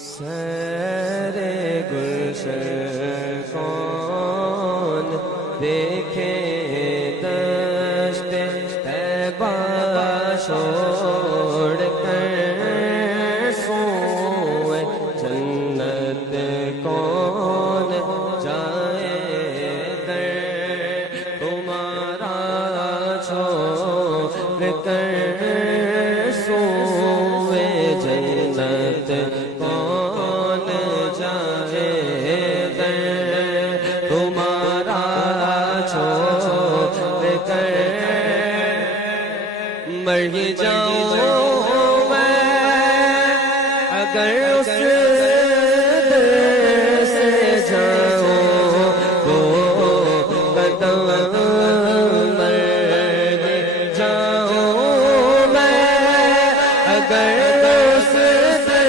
سیر گلشن کون دیکھے دشت طیبہ چھوڑ کر سوئے جنت کون جائے در تمہارا چھوڑ کر سوئے جنت کون جائے در تمہارا چھوڑ کر مر ہی جاؤں میں اگر اس در سے جاؤں تو قدم مر ہی جاؤں میں اگر اس در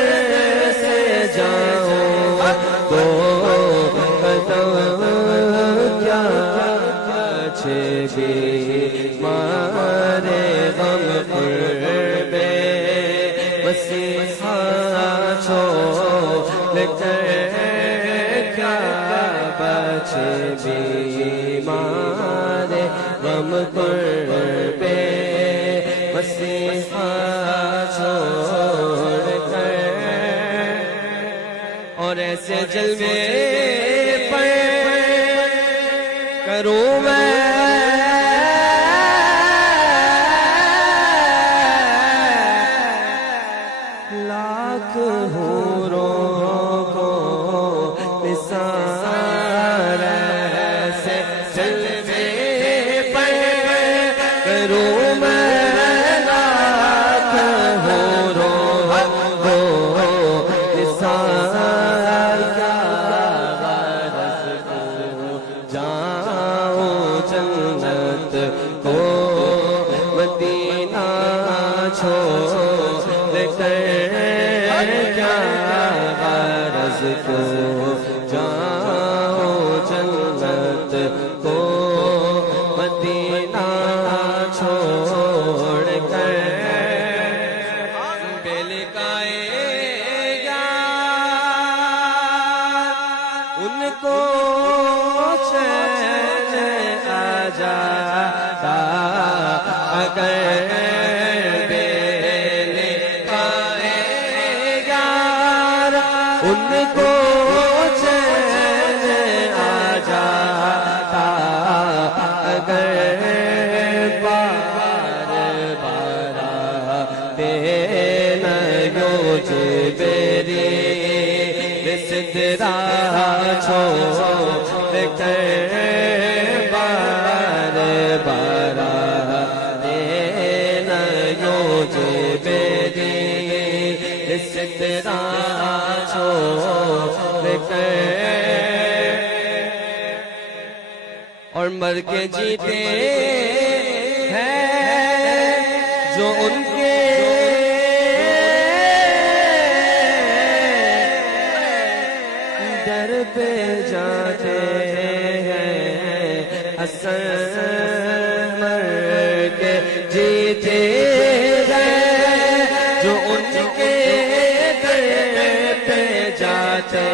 سے جاؤں تو قدم کیا اچھے بھی مارے غم قرب مسیحا چھوڑ کر کیا بچے بیمار غم قرب مسیحا چھوڑ کر اور ایسے جلوے پر کروں میں لاکھ حوروں کو نثار ایسے جلوے پر کروں میں لاکھ حوروں کو نثار کیا غرض کو جاؤں جنت کو مدینہ چھوڑ کر کیا غرض کو جاؤں جنت کو مدینہ چھوڑ کر بے لقائے یار ان کو چین آ جاتا اگر ان کو چین آ جاتا اگر بار بارا دینا یوج بیری بسدرا چھوڑ کر بار بارا دینا یوج بیری بسدرا چھوڑ کر اور مر کے جیتے ہیں جو ان کے در پہ جاتے ہیں حسن مر کے جیتے ہیں جو ان کے در پہ جاتے